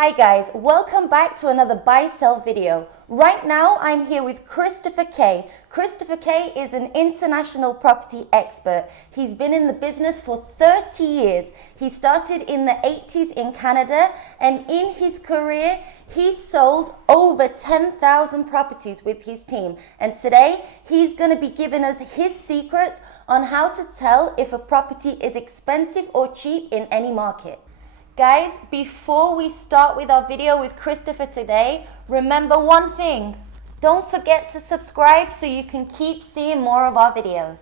Hi guys, welcome back to another buy-sell video. Right now I'm here with Christopher Kay. Christopher Kay is an international property expert. He's been in the business for 30 years. He started in the 80s in Canada, and in his career he sold over 10,000 properties with his team. And today he's going to be giving us his secrets on how to tell if a property is expensive or cheap in any market. Guys, before we start with our video with Christopher today, remember one thing. Don't forget to subscribe so you can keep seeing more of our videos.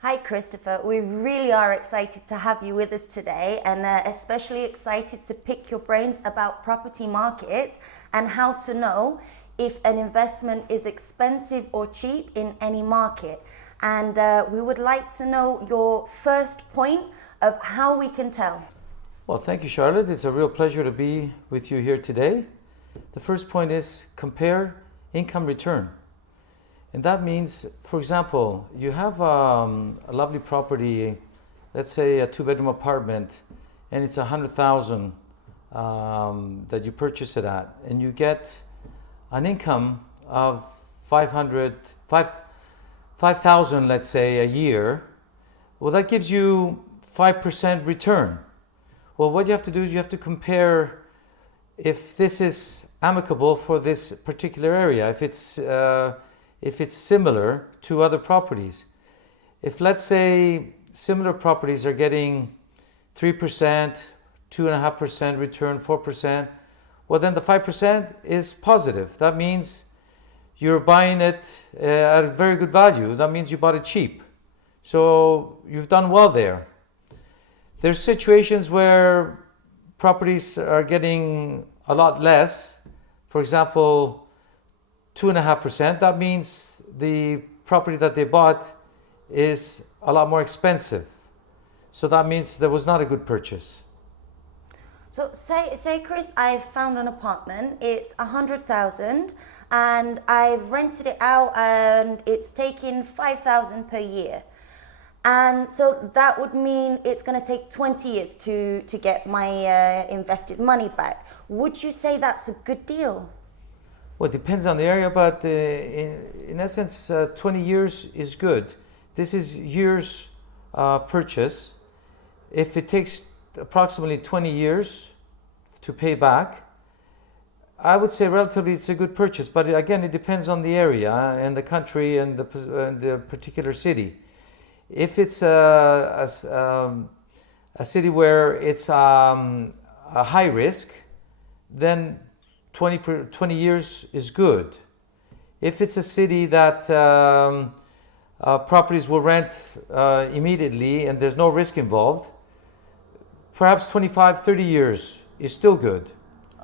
Hi Christopher, we really are excited to have you with us today, and especially excited to pick your brains about property markets and how to know if an investment is expensive or cheap in any market. And we would like to know your first point of how we can tell. Well, thank you, Charlotte. It's a real pleasure to be with you here today. The first point is compare income return. And that means, for example, you have a lovely property, let's say a two-bedroom apartment, and it's 100,000 that you purchase it at, and you get an income of 5,000, let's say, a year. Well, that gives you 5% return. Well, what you have to do is you have to compare if this is amicable for this particular area, if it's similar to other properties. If, let's say, similar properties are getting 3%, 2.5% return, 4%, well, then the 5% is positive. That means you're buying it at a very good value. That means you bought it cheap. So you've done well there. There's situations where properties are getting a lot less. For example, 2.5%. That means the property that they bought is a lot more expensive. So that means there was not a good purchase. So say Chris, I've found an apartment, it's 100,000 and I've rented it out and it's taking 5,000 per year. And so that would mean it's going to take 20 years to get my invested money back. Would you say that's a good deal? Well, it depends on the area, but in essence, 20 years is good. This is years purchase. If it takes approximately 20 years to pay back, I would say relatively it's a good purchase. But again, it depends on the area and the country and the particular city. If it's a city where it's a high risk, then 20 years is good. If it's a city that properties will rent immediately and there's no risk involved, perhaps 25, 30 years is still good.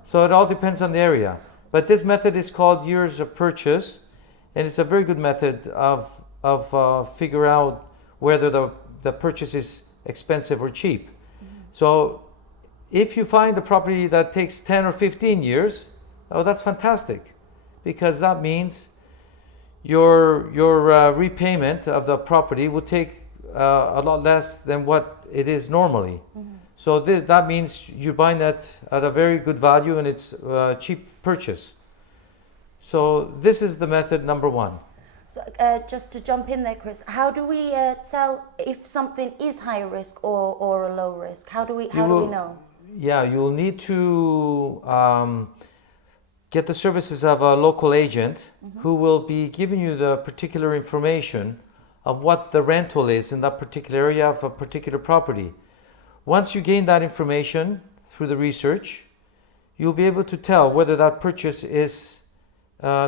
So it all depends on the area. But this method is called years of purchase, and it's a very good method of figure out whether the purchase is expensive or cheap. Mm-hmm. So if you find a property that takes 10 or 15 years, oh, that's fantastic, because that means your repayment of the property will take a lot less than what it is normally. Mm-hmm. So that means you're buying that at a very good value and it's a cheap purchase. So this is the method number one. So just to jump in there, Chris, how do we tell if something is high risk or a low risk? How do we know? Yeah, you'll need to get the services of a local agent, mm-hmm. who will be giving you the particular information of what the rental is in that particular area of a particular property. Once you gain that information through the research, you'll be able to tell whether that purchase is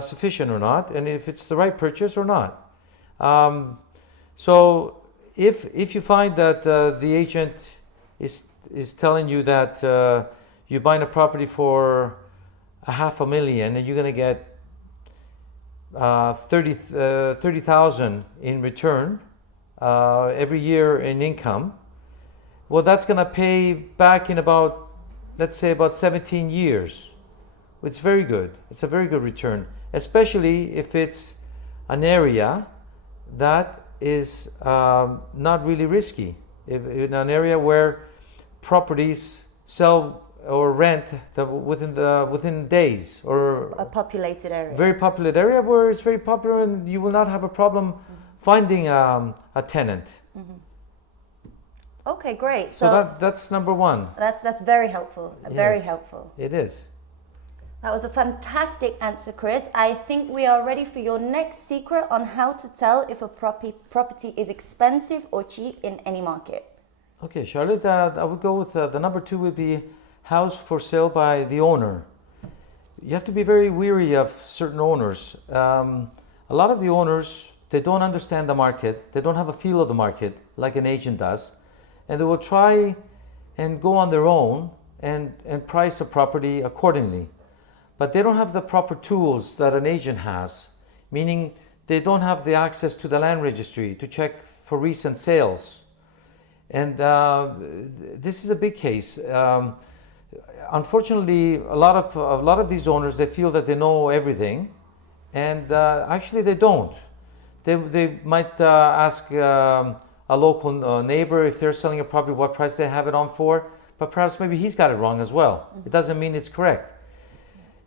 sufficient or not, and if it's the right purchase or not. So if you find that the agent is telling you that you're buying a property for $500,000 and you're going to get 30,000 in return every year in income, well, that's going to pay back in about, let's say, about 17 years. It's very good. It's a very good return, especially if it's an area that is not really risky. If in an area where properties sell or rent within days, or A populated area. very popular area where it's very popular, and you will not have a problem finding a tenant. Okay, great. So that's number one. That's very helpful. Very Yes. helpful. It is. That was a fantastic answer, Chris. I think we are ready for your next secret on how to tell if a property is expensive or cheap in any market. Okay, Charlotte, I would go with the number two would be house for sale by the owner. You have to be very wary of certain owners. A lot of the owners, they don't understand the market. They don't have a feel of the market like an agent does. And they will try and go on their own and price a property accordingly. But they don't have the proper tools that an agent has, meaning they don't have the access to the land registry to check for recent sales. And this is a big case. Unfortunately, a lot of these owners, they feel that they know everything, and actually they don't. They might ask a local neighbor if they're selling a property, what price they have it on for, but perhaps maybe he's got it wrong as well. It doesn't mean it's correct.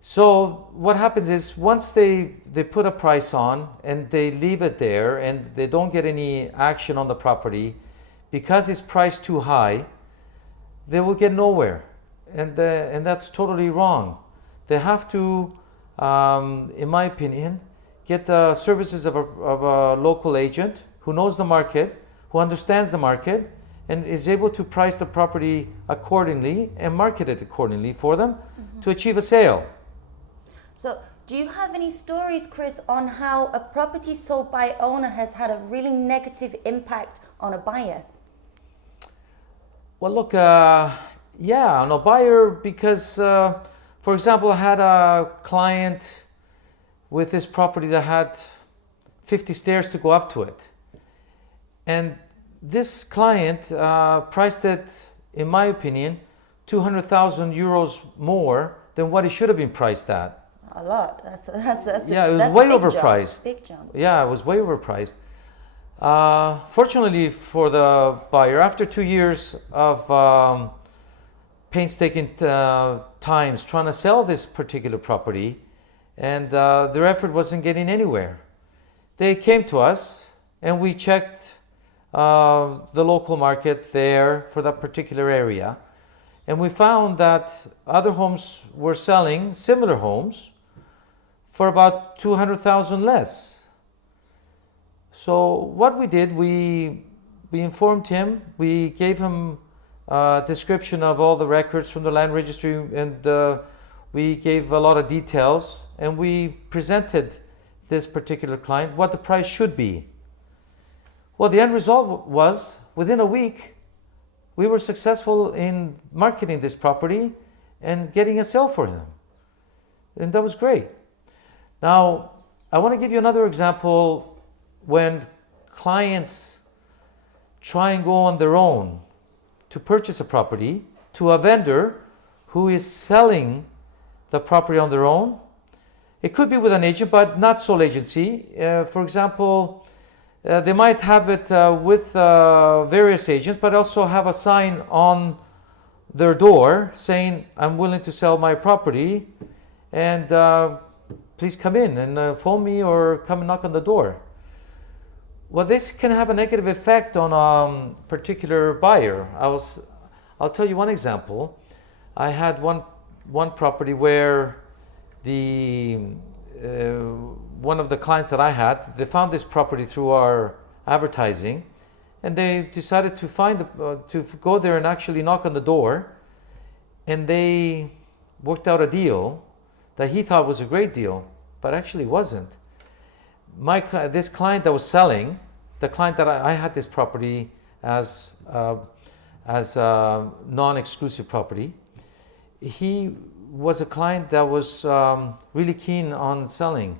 So what happens is once they put a price on and they leave it there and they don't get any action on the property because it's priced too high, they will get nowhere, and that's totally wrong. They have to, in my opinion, get the services of a local agent who knows the market, who understands the market, and is able to price the property accordingly and market it accordingly for them to achieve a sale. So, do you have any stories, Chris, on how a property sold by owner has had a really negative impact on a buyer? Well, look, yeah, on a buyer, because, for example, I had a client with this property that had 50 stairs to go up to it. And this client priced it, in my opinion, 200,000 euros more than what it should have been priced at. A lot. That's yeah, it was that's way a big overpriced. Jump. Big jump. Yeah, it was way overpriced. Fortunately for the buyer, after 2 years of painstaking times trying to sell this particular property, and their effort wasn't getting anywhere, they came to us and we checked the local market there for that particular area, and we found that other homes were selling, similar homes, for about 200,000 less. So what we did, we informed him, we gave him a description of all the records from the land registry, and we gave a lot of details, and we presented this particular client what the price should be. Well, the end result was, within a week, we were successful in marketing this property and getting a sale for him. And that was great. Now, I want to give you another example when clients try and go on their own to purchase a property to a vendor who is selling the property on their own. It could be with an agent, but not sole agency. For example, they might have it with various agents, but also have a sign on their door saying, I'm willing to sell my property, and please come in and phone me or come and knock on the door. Well, this can have a negative effect on a particular buyer. I'll tell you one example. I had one property where one of the clients that I had, they found this property through our advertising, and they decided to go there and actually knock on the door, and they worked out a deal that he thought was a great deal, but actually wasn't. This client that was selling, the client that I had this property as a non-exclusive property, he was a client that was really keen on selling.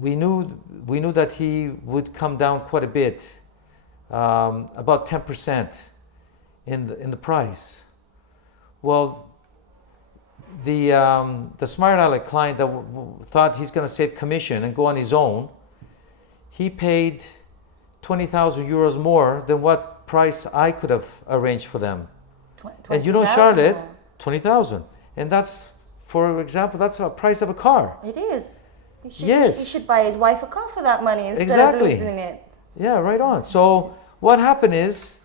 We knew that he would come down quite a bit, about 10% in the price. Well, the smart aleck client that thought he's going to save commission and go on his own, he paid 20,000 euros more than what price I could have arranged for them And you know, 20,000 Charlotte, or- 20,000. And that's, for example, that's a price of a car. It is. Yes. He should buy his wife a car for that money instead Exactly. of losing it. Yeah, right on. So what happened is,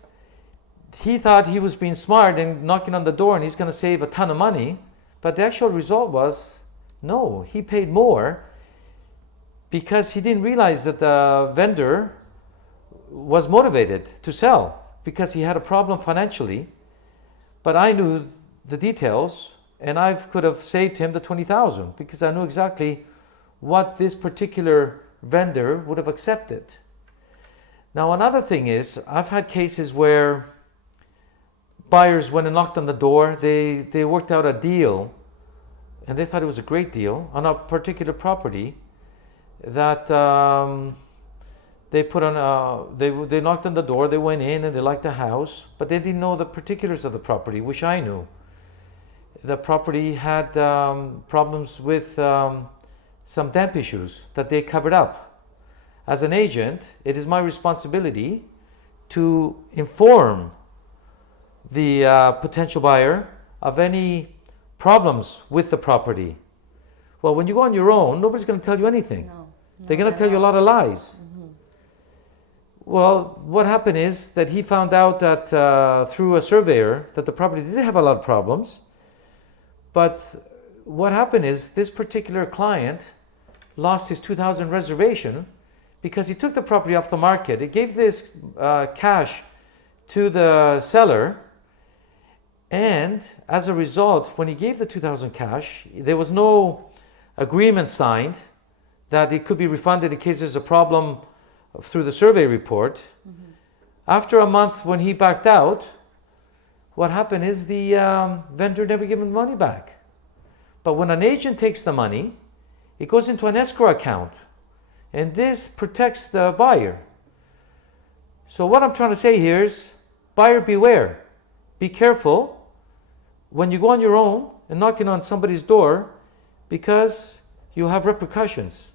he thought he was being smart and knocking on the door and he's going to save a ton of money. But the actual result was, no, he paid more because he didn't realize that the vendor was motivated to sell because he had a problem financially. But I knew the details and I could have saved him the 20,000 because I knew exactly what this particular vendor would have accepted. Now, another thing is, I've had cases where buyers went and knocked on the door, they worked out a deal, and they thought it was a great deal on a particular property that they put on, they knocked on the door, they went in and they liked the house, but they didn't know the particulars of the property, which I knew. The property had problems with some damp issues that they covered up. As an agent, it is my responsibility to inform the potential buyer of any problems with the property. Well, when you go on your own, nobody's going to tell you anything. They're going to tell you a lot of lies. Well, what happened is that he found out that through a surveyor that the property did have a lot of problems. But what happened is this particular client lost his 2,000 reservation because he took the property off the market. He gave this cash to the seller, and as a result, when he gave the 2,000 cash, there was no agreement signed that it could be refunded in case there's a problem through the survey report. After a month, when he backed out, what happened is the vendor never gave him the money back. But when an agent takes the money, it goes into an escrow account, and this protects the buyer. So what I'm trying to say here is, buyer beware. Be careful when you go on your own and knocking on somebody's door, because you have repercussions.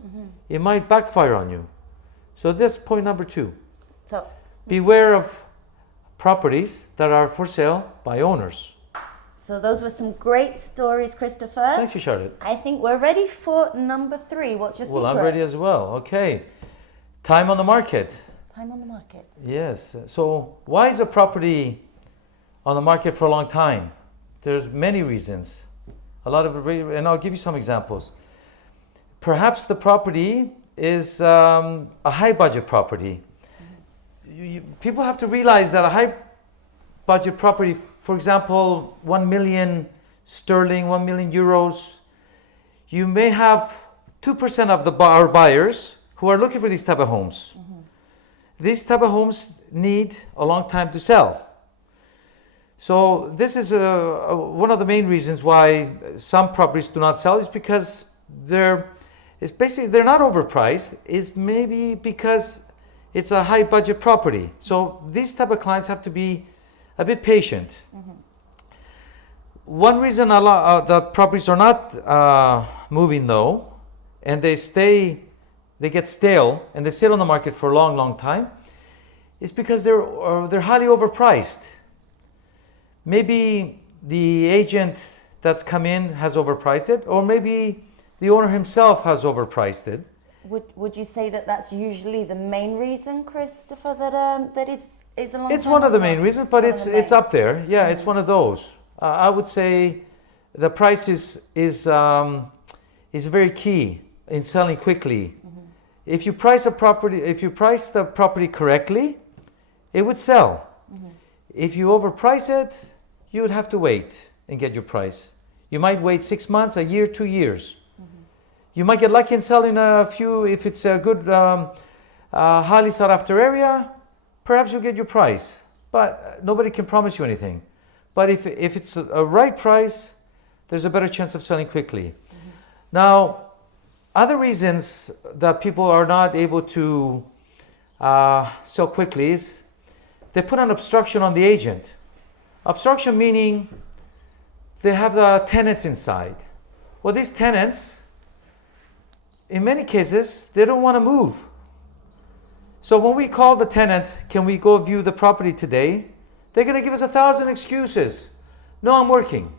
It might backfire on you. So that's point number 2. So Beware of properties that are for sale by owners. So those were some great stories, Christopher. Thank you, Charlotte. I think we're ready for number 3. What's your secret? Well, I'm ready as well. Okay. Time on the market. Time on the market. Yes. So why is a property on the market for a long time? There's many reasons. And I'll give you some examples. Perhaps the property is a high budget property. People have to realize that a high budget property, for example, 1 million sterling, 1 million euros, you may have 2% of our buyers who are looking for these type of homes. These type of homes need a long time to sell. So this is one of the main reasons why some properties do not sell, is because they're not overpriced. It's maybe because it's a high budget property. So these type of clients have to be a bit patient. One reason the properties are not moving though, and they get stale and they sit on the market for a long, long time, is because they're highly overpriced. Maybe the agent that's come in has overpriced it, or maybe the owner himself has overpriced it. Would you say that that's usually the main reason, Christopher, that it's a long It's time one of the on main reasons, but it's up there. Yeah, it's one of those. I would say the price is very key in selling quickly. If you price the property correctly, it would sell. If you overprice it, you would have to wait and get your price. You might wait 6 months, a year, 2 years. You might get lucky and sell in a few. If it's a good, highly sought after area, perhaps you'll get your price. But nobody can promise you anything. But if it's a right price, there's a better chance of selling quickly. Now, other reasons that people are not able to sell quickly is they put an obstruction on the agent. Obstruction meaning they have the tenants inside. Well, these tenants, in many cases, they don't want to move. So when we call the tenant, can we go view the property today? They're going to give us 1,000 excuses. No, I'm working.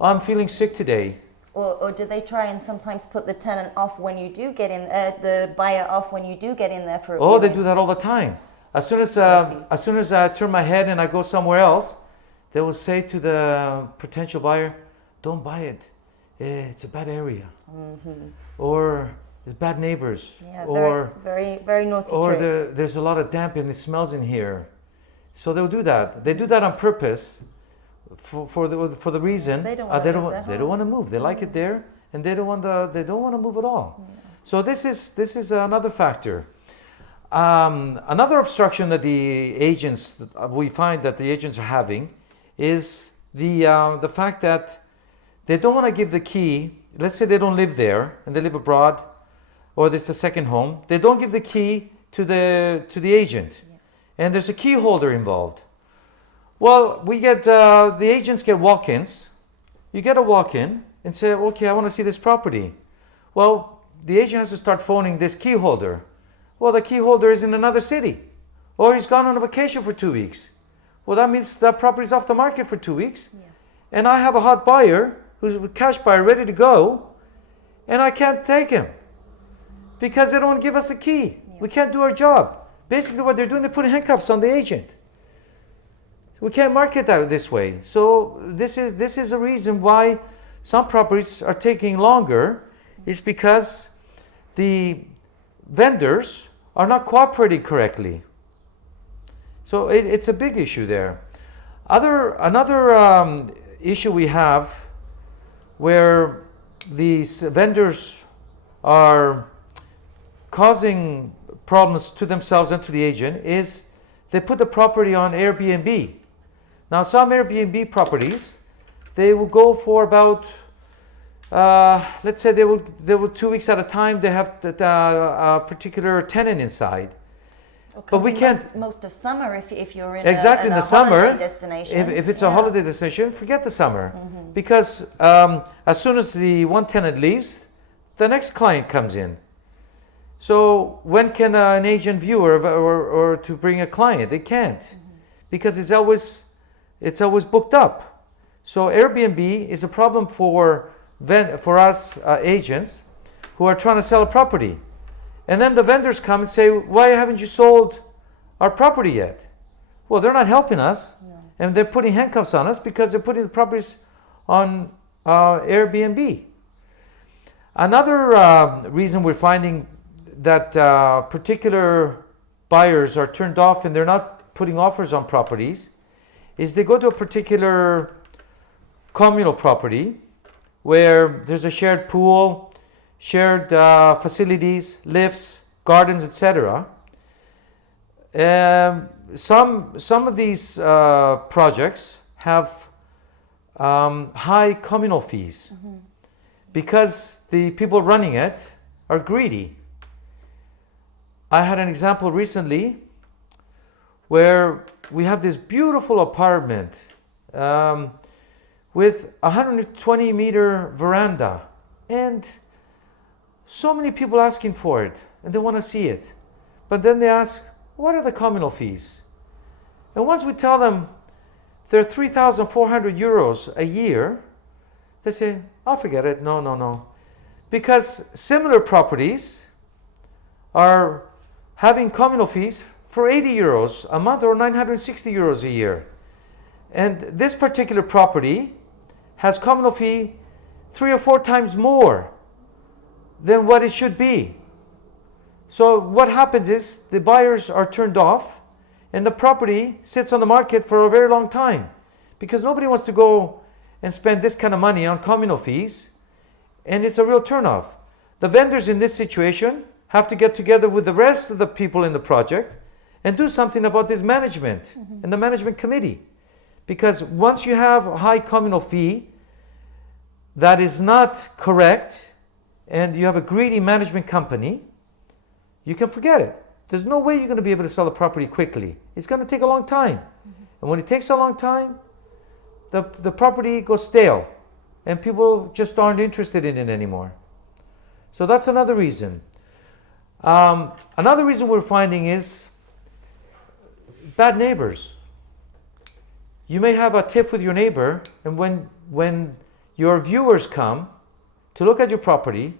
I'm feeling sick today. Or do they try and sometimes put the tenant off when you do get in, the buyer off when you do get in there for a Oh, they viewing? do that all the time. As soon as I turn my head and I go somewhere else, they will say to the potential buyer, "Don't buy it. It's a bad area." Or there's bad neighbors. Yeah, or very, very naughty or trick. there's a lot of damp and it smells in here. So they'll do that. They do that on purpose for the reason They don't they don't want to move. They like it there, and they don't want to move at all. So this is another factor. Another obstruction that we find that the agents are having is the fact that they don't want to give the key. Let's say they don't live there and they live abroad, or it's a second home. They don't give the key to the agent, and there's a key holder involved. Well, we get the agents get walk-ins. You get a walk-in and say, "Okay, I want to see this property." Well, the agent has to start phoning this key holder. Well, the key holder is in another city, or he's gone on a vacation for 2 weeks. Well, that means that property's off the market for 2 weeks, and I have a hot buyer who's a cash buyer ready to go, and I can't take him because they don't give us a key. We can't do our job. Basically, what they're doing, they're putting handcuffs on the agent. We can't market that this way. So this is a reason why some properties are taking longer, is because the vendors are not cooperating correctly. So it's a big issue there. Another issue we have where these vendors are causing problems to themselves and to the agent is they put the property on Airbnb. Now, some Airbnb properties, they will go for about, let's say they will 2 weeks at a time. They have a particular tenant inside. But we can't. Most of summer, if you're in exactly in the summer holiday destination. If it's a holiday destination, forget the summer, because as soon as the one tenant leaves, the next client comes in. So when can an agent view or to bring a client? They can't, because it's always booked up. So Airbnb is a problem for us agents who are trying to sell a property. And then the vendors come and say, "Why haven't you sold our property yet?" Well, they're not helping us, and they're putting handcuffs on us because they're putting the properties on Airbnb. Another reason we're finding that particular buyers are turned off and they're not putting offers on properties is they go to a particular communal property where there's a shared pool, shared facilities, lifts, gardens, etc. Some of these projects have high communal fees because the people running it are greedy. I had an example recently where we have this beautiful apartment with a 120-meter veranda, and so many people asking for it, and they want to see it. But then they ask, "What are the communal fees?" And once we tell them they're 3,400 euros a year, they say, "I'll forget it. No." Because similar properties are having communal fees for 80 euros a month or 960 euros a year. And this particular property has communal fee 3 or 4 times more than what it should be. So what happens is the buyers are turned off and the property sits on the market for a very long time because nobody wants to go and spend this kind of money on communal fees, and it's a real turnoff. The vendors in this situation have to get together with the rest of the people in the project and do something about this management and the management committee. Because once you have a high communal fee that is not correct and you have a greedy management company, you can forget it. There's no way you're going to be able to sell the property quickly. It's going to take a long time. And when it takes a long time, the property goes stale and people just aren't interested in it anymore. So that's another reason. Another reason we're finding is bad neighbors. You may have a tiff with your neighbor, and when your viewers come to look at your property,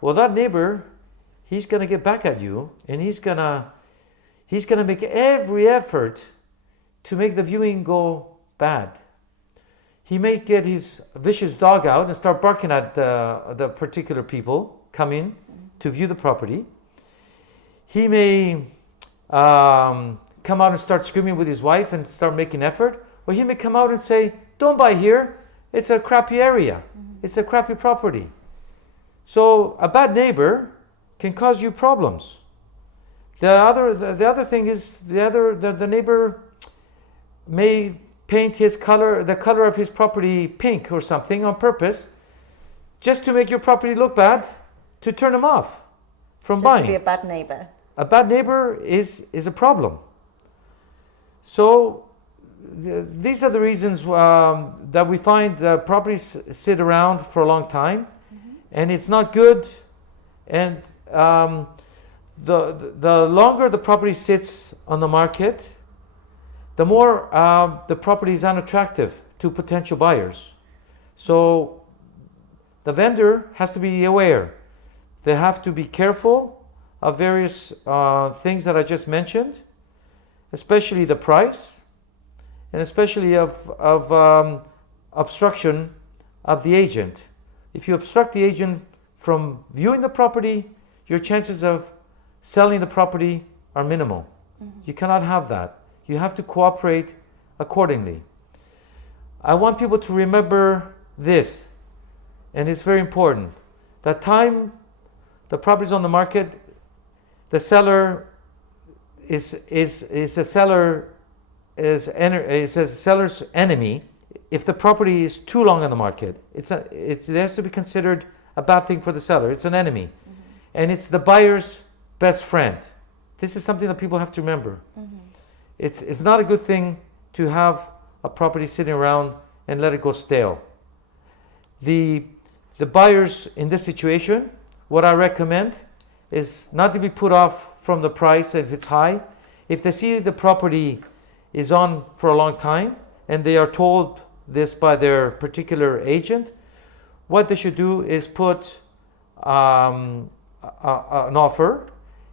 well, that neighbor, he's going to get back at you, and he's going to make every effort to make the viewing go bad. He may get his vicious dog out and start barking at the particular people coming to view the property. He may come out and start screaming with his wife and start making effort. Or he may come out and say, don't buy here. It's a crappy area. It's a crappy property. So a bad neighbor can cause you problems. The other thing is the neighbor may paint the color of his property pink or something on purpose, just to make your property look bad, to turn him off from buying. To be a bad neighbor. A bad neighbor is a problem. So these are the reasons that we find the properties sit around for a long time, and it's not good. And the longer the property sits on the market, the more the property is unattractive to potential buyers. So the vendor has to be aware. They have to be careful of various things that I just mentioned, especially the price, and especially of obstruction of the agent. If you obstruct the agent from viewing the property, your chances of selling the property are minimal. You cannot have that. You have to cooperate accordingly. I want people to remember this, and it's very important. That time the property is on the market, the seller is a seller's enemy. If the property is too long on the market, it has to be considered a bad thing for the seller. It's an enemy, and it's the buyer's best friend. This is something that people have to remember. It's not a good thing to have a property sitting around and let it go stale. The buyers in this situation, what I recommend is not to be put off from the price if it's high. If they see the property is on for a long time and they are told this by their particular agent, what they should do is put an offer.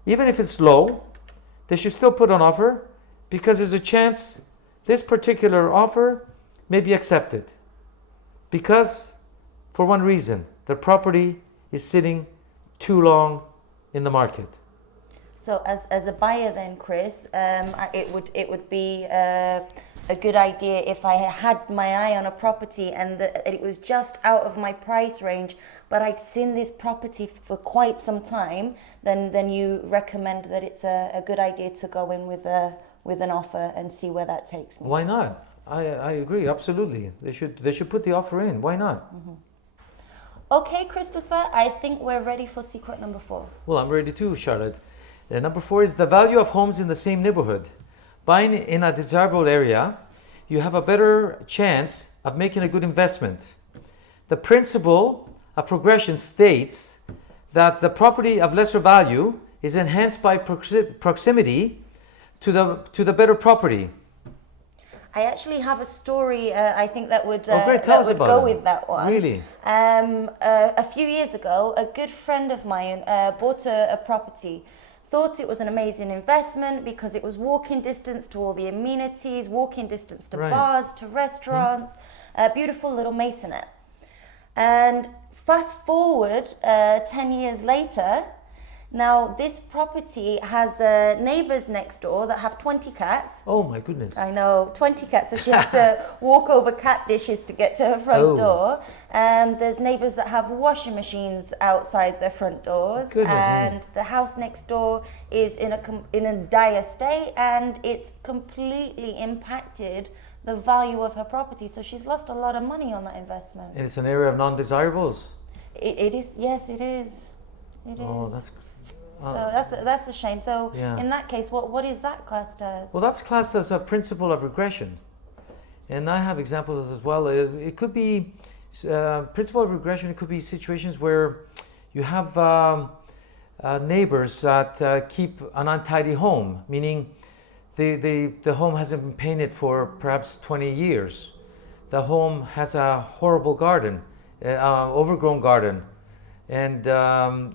Even if it's low, they should still put an offer, because there's a chance this particular offer may be accepted. Because, for one reason, the property is sitting too long in the market. So as a buyer then, Chris, it would be a good idea if I had my eye on a property and it was just out of my price range, but I'd seen this property for quite some time, then you recommend that it's a good idea to go in with an offer and see where that takes me. Why not? I agree, absolutely. They should put the offer in. Why not? Okay, Christopher, I think we're ready for secret number 4. Well, I'm ready too, Charlotte. Number 4 is the value of homes in the same neighborhood. Buying in a desirable area, you have a better chance of making a good investment. The principle of progression states that the property of lesser value is enhanced by proximity to the better property. I actually have a story I think that would, go with that one. Really? A few years ago, a good friend of mine bought a property. Thought it was an amazing investment because it was walking distance to all the amenities, walking distance to bars, to restaurants, a beautiful little masonette. And fast forward 10 years later, now this property has neighbors next door that have 20 cats. Oh my goodness. I know, 20 cats, so she has to walk over cat dishes to get to her front door. There's neighbors that have washing machines outside their front doors. And the house next door is in a dire state, and it's completely impacted the value of her property. So she's lost a lot of money on that investment. And it's an area of non-desirables. It is, yes, it is. It oh, is. That's So that's a shame. So in that case, what is that classed as? Well, that's classed as a principle of regression. And I have examples as well. It could be principle of regression. It could be situations where you have neighbors that keep an untidy home, meaning the home hasn't been painted for perhaps 20 years. The home has a horrible garden, overgrown garden, and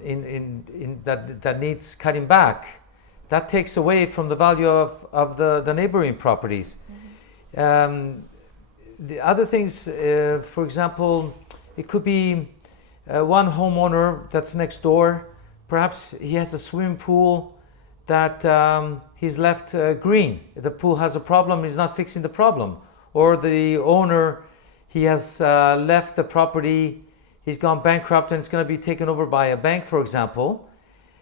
in that needs cutting back. That takes away from the value of the neighboring properties. The other things, for example, it could be one homeowner that's next door. Perhaps he has a swimming pool that he's left green. The pool has a problem, he's not fixing the problem. Or the owner, he has left the property, he's gone bankrupt and it's going to be taken over by a bank, for example.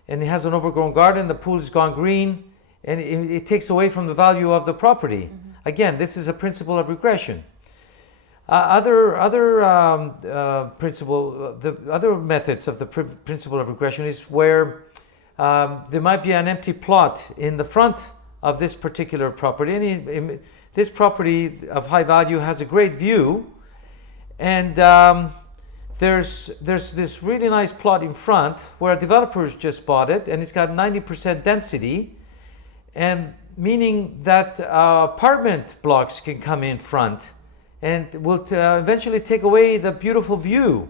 And he has an overgrown garden, the pool has gone green, and it takes away from the value of the property. Again, this is a principle of regression. Other methods of the principle of regression is where there might be an empty plot in the front of this particular property. And this property of high value has a great view, and there's this really nice plot in front where a developer's just bought it, and it's got 90% density, and meaning that apartment blocks can come in front and will eventually take away the beautiful view.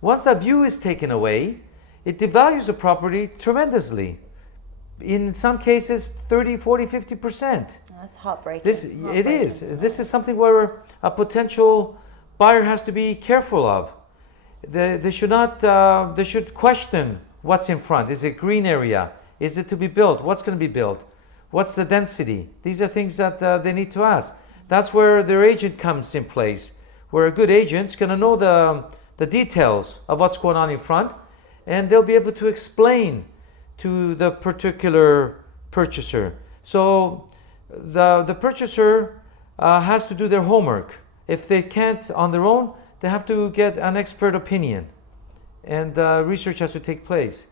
Once that view is taken away, it devalues the property tremendously. In some cases, 30, 40, 50%. That's heartbreaking. It is. This is something where a potential buyer has to be careful of. They should question what's in front. Is it green area? Is it to be built? What's going to be built? What's the density? These are things that they need to ask. That's where their agent comes in place, where a good agent's going to know the details of what's going on in front, and they'll be able to explain to the particular purchaser. So the purchaser has to do their homework. If they can't on their own, they have to get an expert opinion, and research has to take place.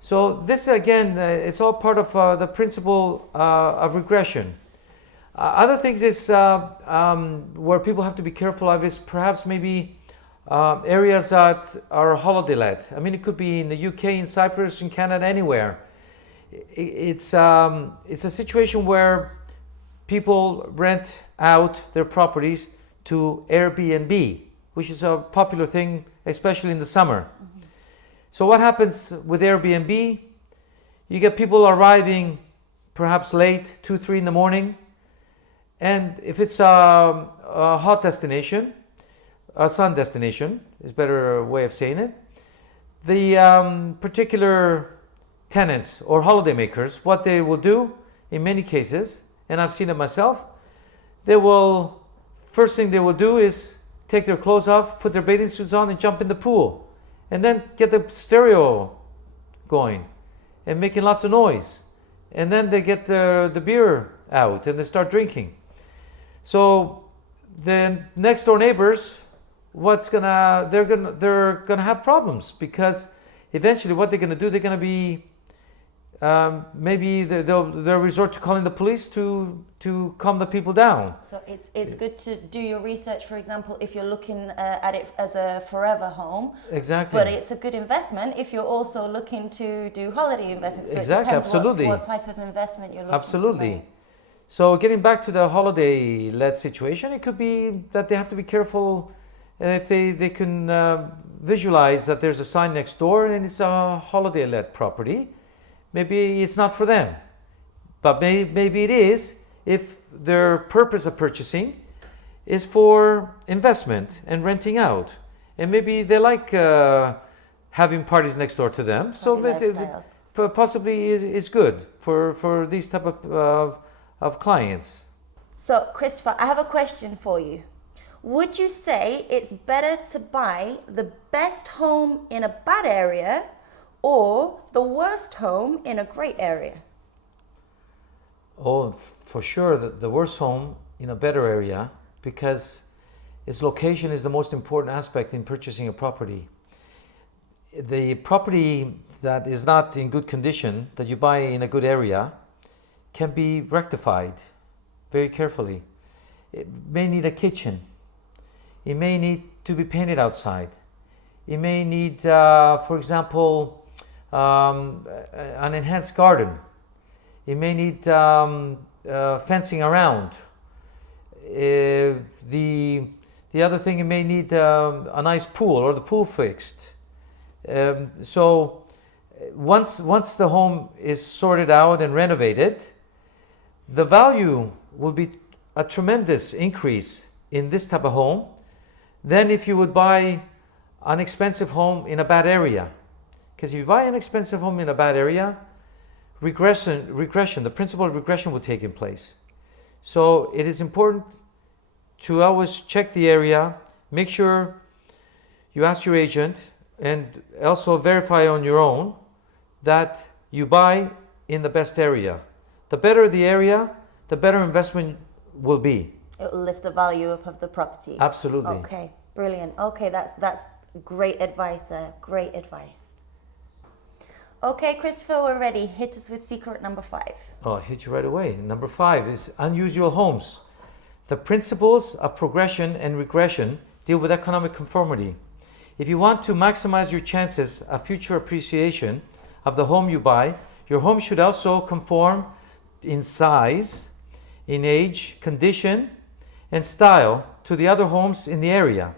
So this again, it's all part of the principle of regression. Other things is where people have to be careful of is perhaps maybe areas that are holiday let. I mean, it could be in the UK, in Cyprus, in Canada, anywhere. It's a situation where people rent out their properties to Airbnb, which is a popular thing, especially in the summer. So what happens with Airbnb? You get people arriving perhaps late, 2, 3 in the morning. And if it's a hot destination, a sun destination is a better way of saying it, the particular tenants or holidaymakers, what they will do in many cases, and I've seen it myself, first thing they will do is take their clothes off, put their bathing suits on, and jump in the pool. And then get the stereo going and making lots of noise. And then they get the beer out and they start drinking. So the next door neighbors, they're gonna have problems, because eventually what they're gonna do, they're gonna be maybe they'll resort to calling the police to calm the people down. So it's good to do your research, for example, if you're looking at it as a forever home. Exactly. But it's a good investment if you're also looking to do holiday investments. So exactly, it depends absolutely. What type of investment you're looking absolutely. to make. So getting back to the holiday-let situation, it could be that they have to be careful if they can visualize that there's a sign next door and it's a holiday-let property. Maybe it's not for them, but maybe it is if their purpose of purchasing is for investment and renting out. And maybe they like having parties next door to them. So it possibly is good for these type of clients. So Christopher, I have a question for you. Would you say it's better to buy the best home in a bad area or the worst home in a great area? Oh, for sure, the worst home in a better area, because its location is the most important aspect in purchasing a property. The property that is not in good condition, that you buy in a good area, can be rectified very carefully. It may need a kitchen. It may need to be painted outside. It may need, for example, an enhanced garden. It may need fencing around. The other thing, it may need a nice pool or the pool fixed. So once the home is sorted out and renovated, the value will be a tremendous increase in this type of home than if you would buy an expensive home in a bad area. Because if you buy an expensive home in a bad area, regression, the principle of regression will take in place. So it is important to always check the area, make sure you ask your agent, and also verify on your own that you buy in the best area. The better the area, the better investment will be. It will lift the value up of the property. Absolutely. Okay, brilliant. Okay, that's great advice there. Great advice. Okay, Christopher, we're ready. Hit us with secret number 5. Oh, I'll hit you right away. Number 5 is unusual homes. The principles of progression and regression deal with economic conformity. If you want to maximize your chances of future appreciation of the home you buy, your home should also conform in size, in age, condition, and style to the other homes in the area.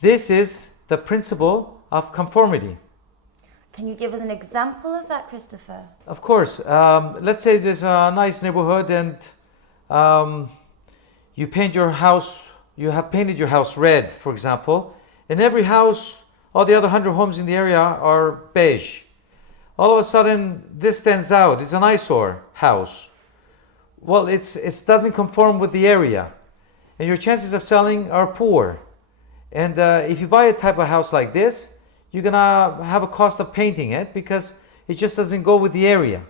This is the principle of conformity. Can you give us an example of that, Christopher? Of course. Let's say there's a nice neighborhood and you have painted your house red, for example, and every house, all the other 100 homes in the area are beige. All of a sudden, this stands out. It's an eyesore house. Well, it doesn't conform with the area, and your chances of selling are poor. And if you buy a type of house like this, you're gonna have a cost of painting it because it just doesn't go with the area.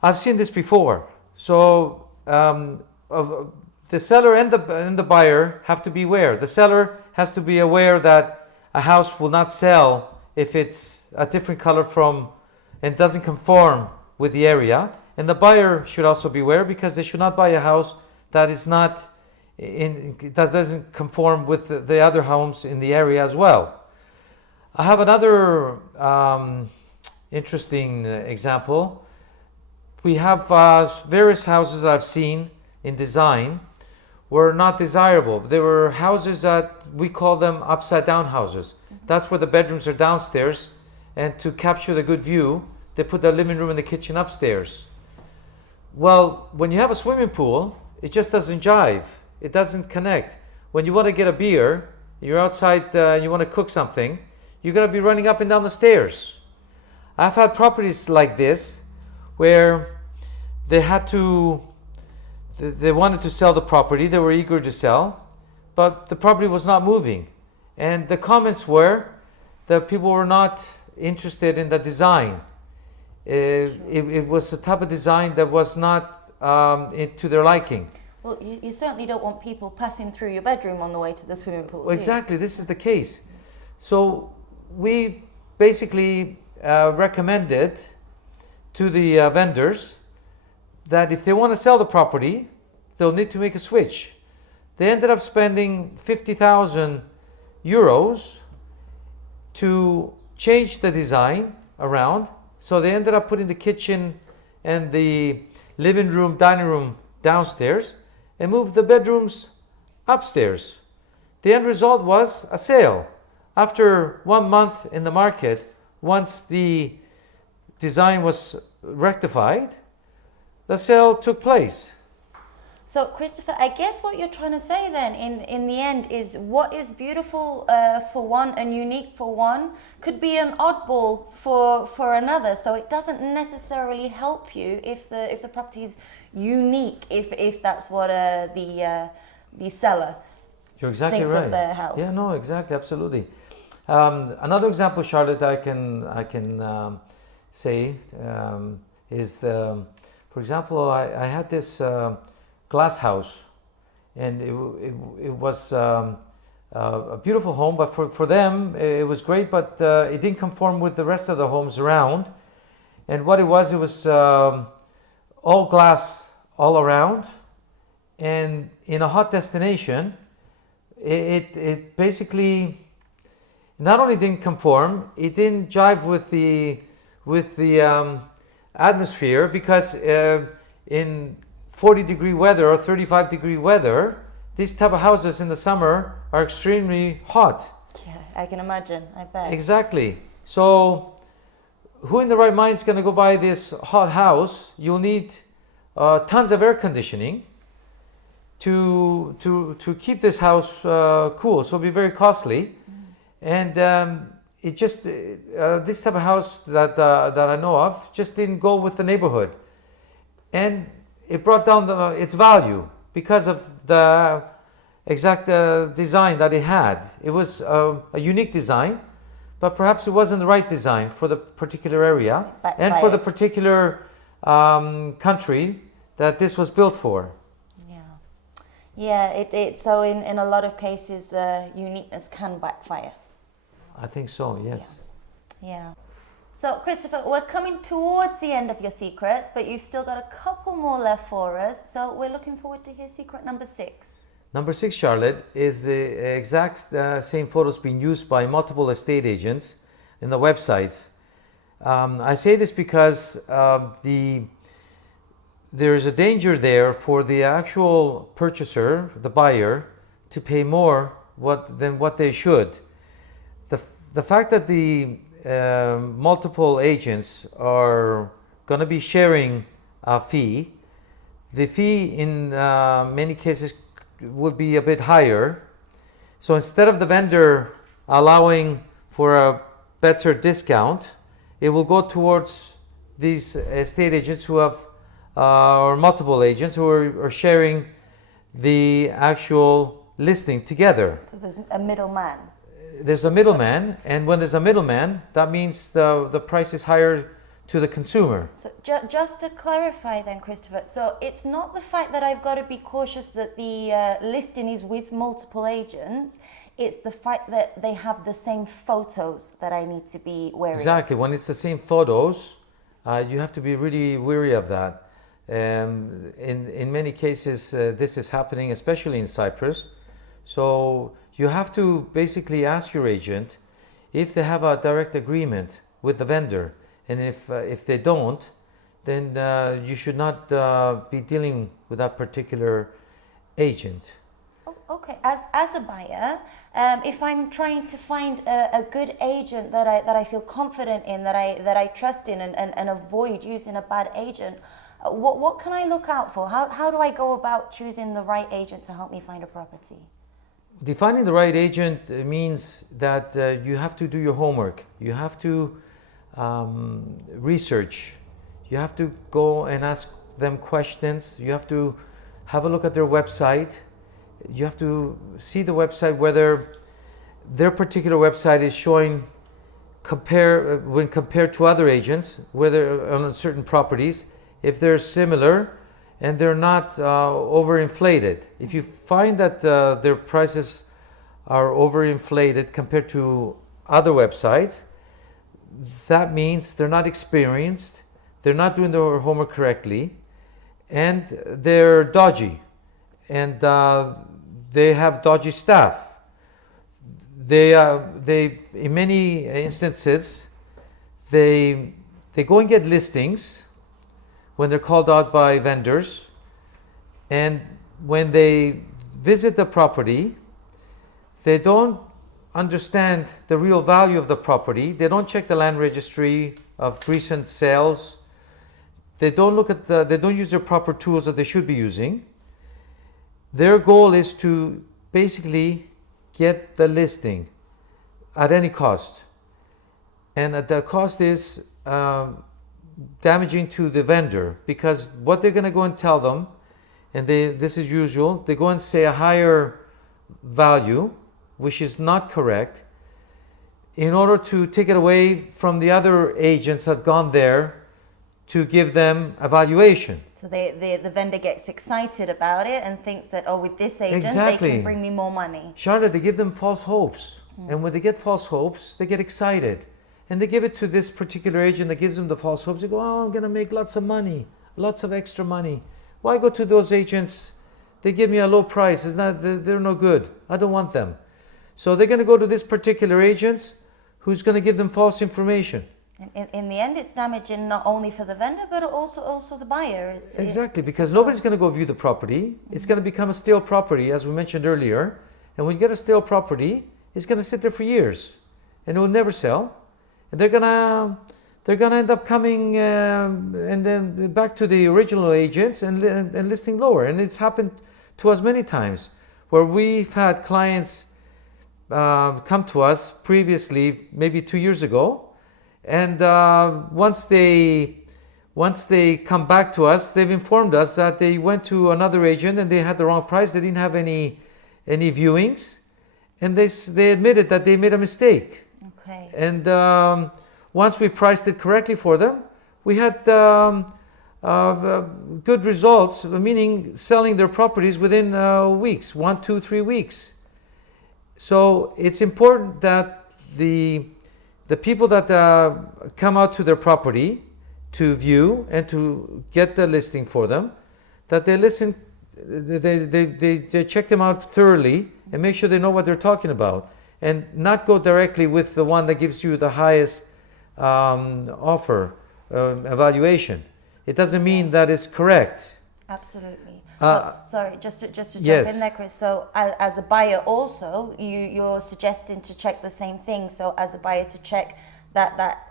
I've seen this before. So the seller and the buyer have to be aware. The seller has to be aware that a house will not sell if it's a different color from and doesn't conform with the area. And the buyer should also be aware because they should not buy a house that is not that doesn't conform with the other homes in the area as well. I have another interesting example. We have various houses I've seen in design were not desirable. They were houses that we call them upside down houses. That's where the bedrooms are downstairs, and to capture the good view, they put the living room and the kitchen upstairs. Well, when you have a swimming pool, it just doesn't jive. It doesn't connect. When you want to get a beer, you're outside and you want to cook something, you're going to be running up and down the stairs. I've had properties like this where they wanted to sell the property, they were eager to sell, but the property was not moving. And the comments were that people were not interested in the design. It was a type of design that was not to their liking. Well, you certainly don't want people passing through your bedroom on the way to the swimming pool. Well, exactly, this is the case. So we basically recommended to the vendors that if they want to sell the property, they'll need to make a switch. They ended up spending 50,000 euros to change the design around. So they ended up putting the kitchen and the living room, dining room downstairs and moved the bedrooms upstairs. The end result was a sale. After 1 month in the market, once the design was rectified, the sale took place. So, Christopher, I guess what you're trying to say then in the end is what is beautiful for one and unique for one could be an oddball for another. So it doesn't necessarily help you if the property is unique, if that's what the seller You're exactly thinks right. of their house. Yeah, no, exactly, absolutely. Another example, Charlotte, I can say is for example, I had this glass house, and it was a beautiful home, but for them it was great, but it didn't conform with the rest of the homes around. And what it was all glass all around, and in a hot destination, it basically not only didn't conform, it didn't jive with the atmosphere, because in 40-degree weather or 35-degree weather, these type of houses in the summer are extremely hot. Yeah, I can imagine. I bet. Exactly. So who in the right mind is going to go buy this hot house? You'll need tons of air conditioning to keep this house cool. So it'll be very costly. And it just this type of house that I know of just didn't go with the neighborhood, and it brought down its value because of the exact design that it had. It was a unique design, but perhaps it wasn't the right design for the particular area and for the particular country that this was built for. Yeah. So in a lot of cases, uniqueness can backfire. I think so, yes. Yeah. So, Christopher, we're coming towards the end of your secrets, but you've still got a couple more left for us. So we're looking forward to hear secret number 6. Number 6, Charlotte, is the exact same photos being used by multiple estate agents in the websites. I say this because there's a danger there for the actual purchaser, the buyer, to pay more than what they should. The fact that the multiple agents are going to be sharing a fee, the fee in many cases would be a bit higher. So instead of the vendor allowing for a better discount, it will go towards these estate agents who have, or multiple agents who are sharing the actual listing together. So there's a middleman. There's a middleman, and when there's a middleman, that means the price is higher to the consumer. So just to clarify then, Christopher, so it's not the fact that I've got to be cautious that the listing is with multiple agents, it's the fact that they have the same photos that I need to be wary of. Exactly, when it's the same photos, you have to be really wary of that. In many cases, this is happening, especially in Cyprus. So you have to basically ask your agent if they have a direct agreement with the vendor, and if they don't, then you should not be dealing with that particular agent. Okay, as a buyer, if I'm trying to find a good agent that I feel confident in, that I trust in, and avoid using a bad agent, what can I look out for? How do I go about choosing the right agent to help me find a property? Defining the right agent means that you have to do your homework. You have to research. You have to go and ask them questions. You have to have a look at their website. You have to see the website, whether their particular website is showing when compared to other agents, whether on certain properties, if they're similar and they're not overinflated. If you find that their prices are overinflated compared to other websites, that means they're not experienced, they're not doing their homework correctly, and they're dodgy, and they have dodgy staff. They in many instances, they go and get listings when they're called out by vendors, and when they visit the property, they don't understand the real value of the property. They don't check the land registry of recent sales. They don't use their proper tools that they should be using. Their goal is to basically get the listing at any cost, and the cost is damaging to the vendor, because what they're going to go and tell them, and this is usual, they go and say a higher value, which is not correct, in order to take it away from the other agents that have gone there to give them a valuation. So the vendor gets excited about it and thinks that, oh, with this agent, Exactly. they can bring me more money. Charlotte, they give them false hopes. And when they get false hopes, they get excited. And they give it to this particular agent that gives them the false hopes. They go, oh, I'm going to make lots of money, lots of extra money. Why go to those agents? They give me a low price. They're no good. I don't want them. So they're going to go to this particular agent who's going to give them false information. In the end, it's damaging not only for the vendor, but also the buyer. Exactly, because nobody's going to go view the property. It's going to become a stale property, as we mentioned earlier. And when you get a stale property, it's going to sit there for years, and it will never sell. And they're gonna end up coming and then back to the original agents and listing lower. And it's happened to us many times, where we've had clients come to us previously, maybe 2 years ago, and once they come back to us, they've informed us that they went to another agent and they had the wrong price. They didn't have any viewings, and they admitted that they made a mistake. Okay. And once we priced it correctly for them, we had good results, meaning selling their properties within weeks, 1, 2, 3 weeks. So it's important that the people that come out to their property to view and to get the listing for them, that they listen, they check them out thoroughly and make sure they know what they're talking about, and not go directly with the one that gives you the highest offer evaluation. It doesn't mean that it's correct. Absolutely. Sorry, just to jump in there, Chris. So as a buyer also, you're suggesting to check the same thing. So as a buyer, to check that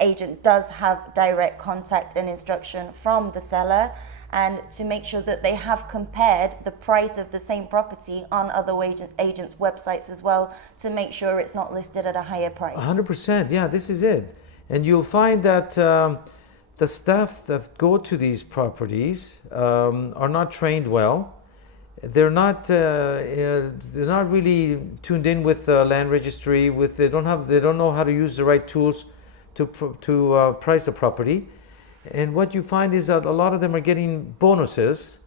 agent does have direct contact and instruction from the seller, and to make sure that they have compared the price of the same property on other agents' websites as well, to make sure it's not listed at a higher price. 100%, yeah, this is it. And you'll find that the staff that go to these properties are not trained well. They're not really tuned in with the land registry. They don't know how to use the right tools to price a property. And what you find is that a lot of them are getting bonuses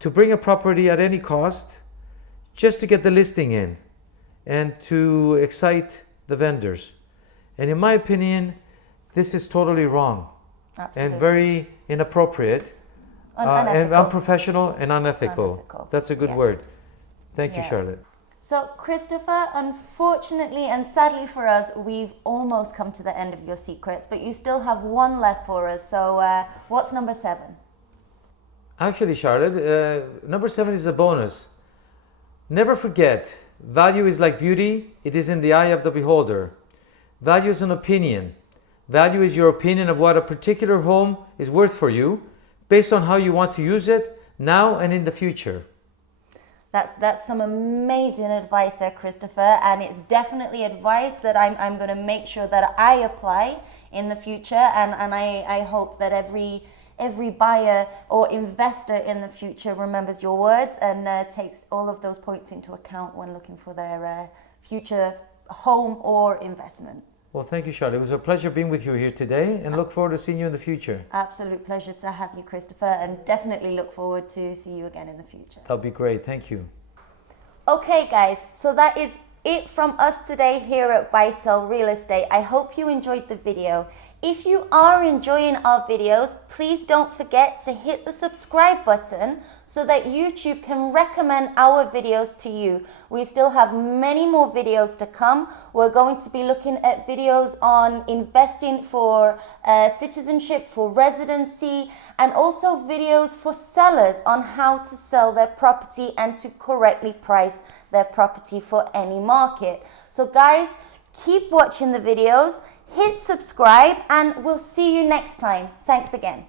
to bring a property at any cost, just to get the listing in and to excite the vendors. And in my opinion, this is totally wrong. Absolutely. And very inappropriate, and unprofessional and unethical. That's a good word. Thank you, Charlotte. So, Christopher, unfortunately and sadly for us, we've almost come to the end of your secrets, but you still have one left for us. So, what's number 7? Actually, Charlotte, number 7 is a bonus. Never forget, value is like beauty. It is in the eye of the beholder. Value is an opinion. Value is your opinion of what a particular home is worth for you, based on how you want to use it now and in the future. That's some amazing advice there, Christopher, and it's definitely advice that I'm going to make sure that I apply in the future, and I hope that every buyer or investor in the future remembers your words and takes all of those points into account when looking for their future home or investment. Well, thank you, Charlotte. It was a pleasure being with you here today, and look forward to seeing you in the future. Absolute pleasure to have you, Christopher, and definitely look forward to see you again in the future. That'll be great. Thank you. Okay, guys, so that is it from us today here at BuySell Real Estate. I hope you enjoyed the video. If you are enjoying our videos, please don't forget to hit the subscribe button so that YouTube can recommend our videos to you. We still have many more videos to come. We're going to be looking at videos on investing for citizenship, for residency, and also videos for sellers on how to sell their property and to correctly price their property for any market. So guys, keep watching the videos. Hit subscribe, and we'll see you next time. Thanks again.